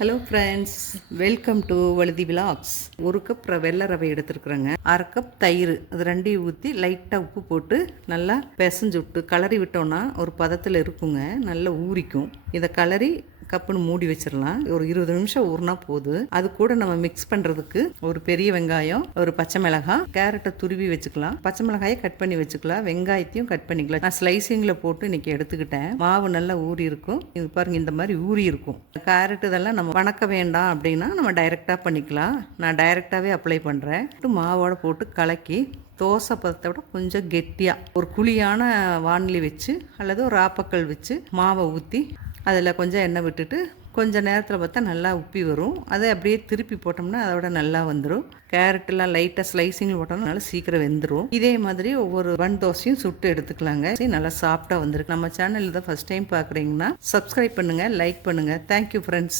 Hello friends, welcome to Vazhuthi vlogs. 1 cup வெள்ளை ரவை எடுத்துருக்குறேங்க. 1/2 cup தயிர், அது ரெண்டையும் ஊற்றி லைட்டாக உப்பு போட்டு நல்லா பிசைஞ்சு விட்டு கலரி விட்டோன்னா ஒரு பதத்தில் இருக்குங்க. நல்லா ஊறிக்கும். இதை கலரி கப்புன்னு மூடி வச்சிடலாம். ஒரு 20 நிமிஷம் ஊறினா போதும். அது கூட நம்ம மிக்ஸ் பண்ணுறதுக்கு ஒரு பெரிய வெங்காயம், ஒரு பச்சை மிளகாய், கேரட்டை துருவி வச்சுக்கலாம், பச்சை மிளகாயை கட் பண்ணி வச்சுக்கலாம், வெங்காயத்தையும் கட் பண்ணிக்கலாம். நான் ஸ்லைசிங்கில் போட்டு இன்னைக்கு எடுத்துக்கிட்டேன். மாவு நல்லா ஊறி இருக்கும். இது பாருங்க, இந்த மாதிரி ஊறி இருக்கும். கேரட் இதெல்லாம் நம்ம வணக்க வேண்டாம் அப்படின்னா நம்ம டைரெக்டாக பண்ணிக்கலாம். நான் டைரெக்டாகவே அப்ளை பண்ணுறேன். மாவோட போட்டு கலக்கி தோசை பதத்தை விட கொஞ்சம் கெட்டியாக ஒரு குழியான வானலி வச்சு அல்லது ஒரு ஆப்பக்கல் வச்சு மாவை ஊற்றி அதில் கொஞ்சம் எண்ணெய் விட்டுட்டு கொஞ்சம் நேரத்தில் பார்த்தா நல்லா உப்பி வரும். அதை அப்படியே திருப்பி போட்டோம்னா அதோட நல்லா வந்துடும். கேரட்டெல்லாம் லைட்டாக ஸ்லைசிங் போட்டோம்னா நல்லா சீக்கிரம் வெந்துடும். இதே மாதிரி ஒவ்வொரு பன் தோசையும் சுட்டு எடுத்துக்கலாங்க. நல்லா சாஃப்டாக வந்துருக்கு. நம்ம சேனல் தான் ஃபஸ்ட் டைம் பார்க்குறீங்கன்னா சப்ஸ்கிரைப் பண்ணுங்கள், லைக் பண்ணுங்கள். Thank you friends.